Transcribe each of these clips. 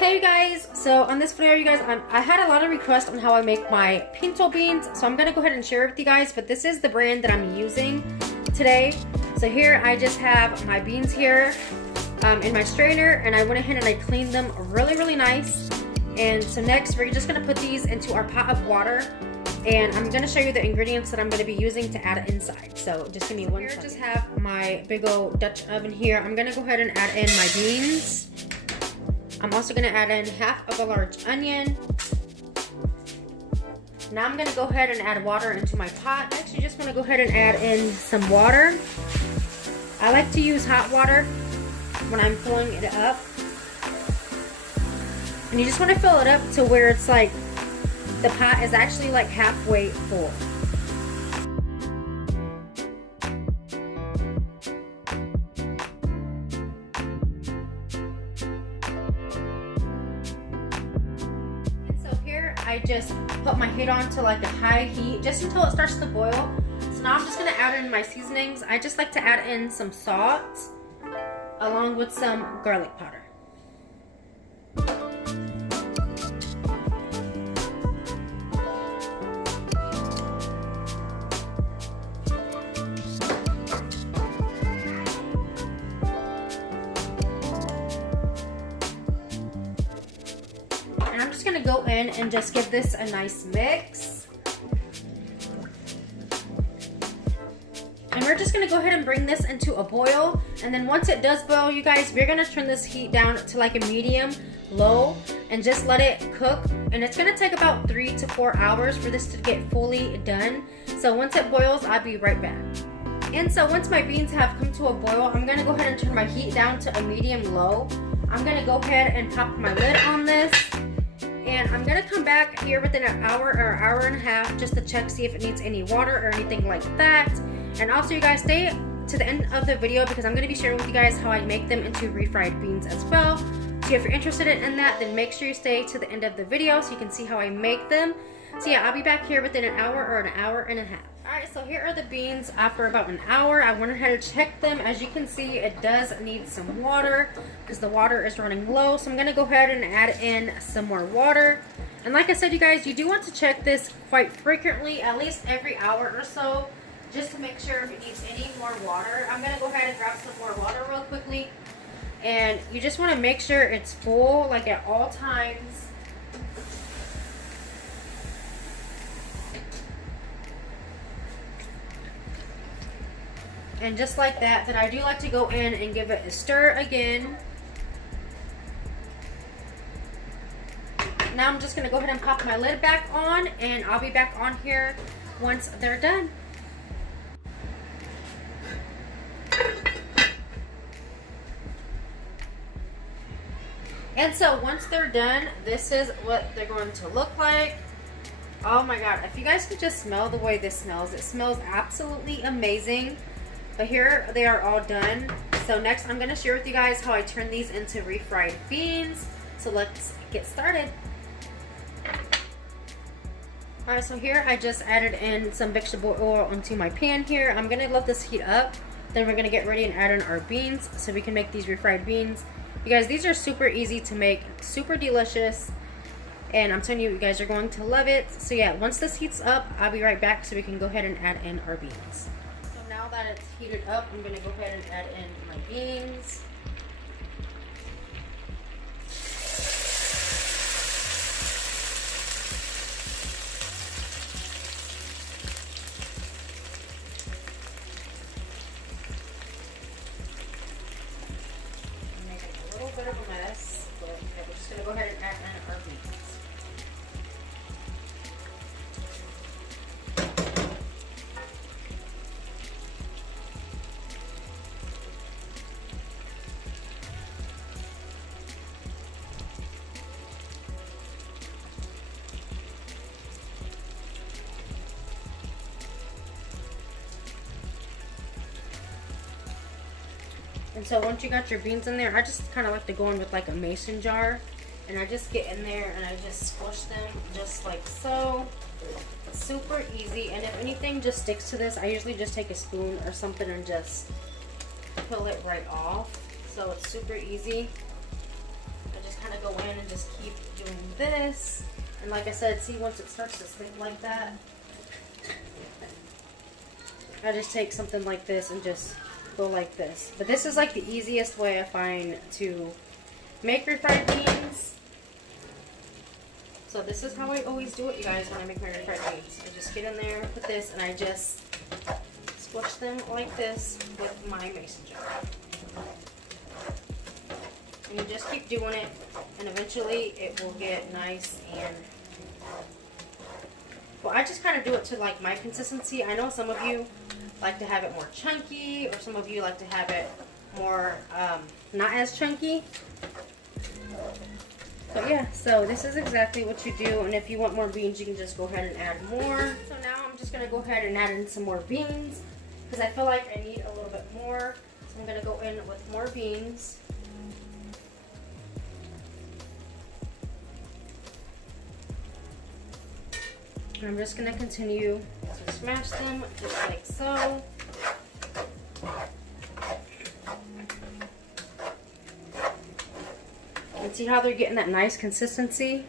Hey you guys, so on this video you guys, I had a lot of requests on how I make my pinto beans, so I'm gonna go ahead and share it with you guys. But this is the brand that I'm using today. So here I just have my beans here in my strainer, and I went ahead and I cleaned them really nice. And so next we're just gonna put these into our pot of water, and I'm gonna show you the ingredients that I'm gonna be using to add inside. So just give me one second. I just have my big old Dutch oven here. I'm gonna go ahead and add in my beans. I'm also going to add in half of a large onion. Now I'm going to go ahead and add water into my pot. Next, you just want to go ahead and add in some water. I like to use hot water when I'm filling it up. And you just want to fill it up to where it's like the pot is actually like halfway full. I just put my heat on to like a high heat just until it starts to boil. So now I'm just going to add in my seasonings. I just like to add in some salt along with some garlic powder. I'm just gonna go in and just give this a nice mix. And we're just gonna go ahead and bring this into a boil. And then once it does boil, you guys, we're gonna turn this heat down to like a medium low and just let it cook. And it's gonna take about 3 to 4 hours for this to get fully done. So once it boils, I'll be right back. And so once my beans have come to a boil, I'm gonna go ahead and turn my heat down to a medium low. I'm gonna go ahead and pop my lid on this. And I'm gonna come back here within an hour or an hour and a half just to check, see if it needs any water or anything like that. And also you guys stay to the end of the video because I'm gonna be sharing with you guys how I make them into refried beans as well. So if you're interested in that, then make sure you stay to the end of the video so you can see how I make them. So yeah, I'll be back here within an hour or an hour and a half. Alright, so here are the beans after about an hour. I went ahead and checked them. As you can see, it does need some water because the water is running low. So I'm going to go ahead and add in some more water. And like I said, you guys, you do want to check this quite frequently, at least every hour or so, just to make sure if it needs any more water. I'm going to go ahead and grab some more water real quickly. And you just want to make sure it's full, like at all times. And just like that, then I do like to go in and give it a stir again. Now I'm just going to go ahead and pop my lid back on, and I'll be back on here once they're done. And so once they're done, this is what they're going to look like. Oh my god, if you guys could just smell the way this smells, it smells absolutely amazing. But here they are all done. So next I'm going to share with you guys how I turn these into refried beans. So let's get started. Alright, so here I just added in some vegetable oil into my pan here. I'm going to let this heat up. Then we're going to get ready and add in our beans so we can make these refried beans. You guys, these are super easy to make, super delicious. And I'm telling you, you guys are going to love it. So yeah, once this heats up, I'll be right back so we can go ahead and add in our beans. Now that it's heated up, I'm going to go ahead and add in my beans. I'm making a little bit of a mess, but we're just going to go ahead and add in our beans. And so once you got your beans in there, I just kind of like to go in with like a mason jar. And I just get in there and I just squish them just like so. It's super easy. And if anything just sticks to this, I usually just take a spoon or something and just peel it right off. So it's super easy. I just kind of go in and just keep doing this. And like I said, see, once it starts to stick like that, I just take something like this and just go like this. But this is like the easiest way I find to make refried beans. So this is how I always do it, you guys, when I make my refried beans. I just get in there, put this, and I just squish them like this with my mason jar. And you just keep doing it, and eventually it will get nice and... Well, I just kind of do it to like my consistency. I know some of you like to have it more chunky, or some of you like to have it more not as chunky. But yeah, so this is exactly what you do, and if you want more beans, you can just go ahead and add more. So now I'm just going to go ahead and add in some more beans, because I feel like I need a little bit more. So I'm going to go in with more beans. And I'm just going to continue to smash them just like so. And see how they're getting that nice consistency?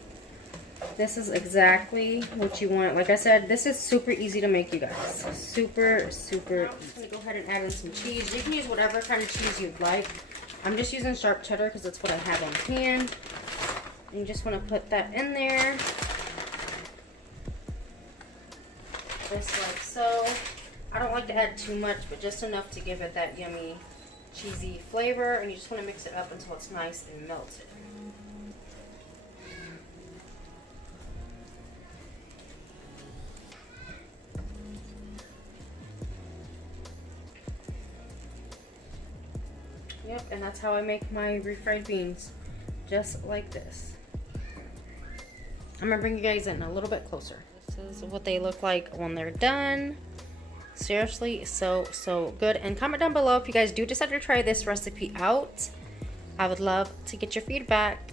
This is exactly what you want. Like I said, this is super easy to make, you guys. Super, super easy. I'm just going to go ahead and add in some cheese. You can use whatever kind of cheese you'd like. I'm just using sharp cheddar because that's what I have on hand. And you just want to put that in there. Just like so. I don't like to add too much, but just enough to give it that yummy, cheesy flavor. And you just want to mix it up until it's nice and melted. Yep, and that's how I make my refried beans. Just like this. I'm going to bring you guys in a little bit closer. This is what they look like when they're done. Seriously, so good. And comment down below if you guys do decide to try this recipe out. I would love to get your feedback.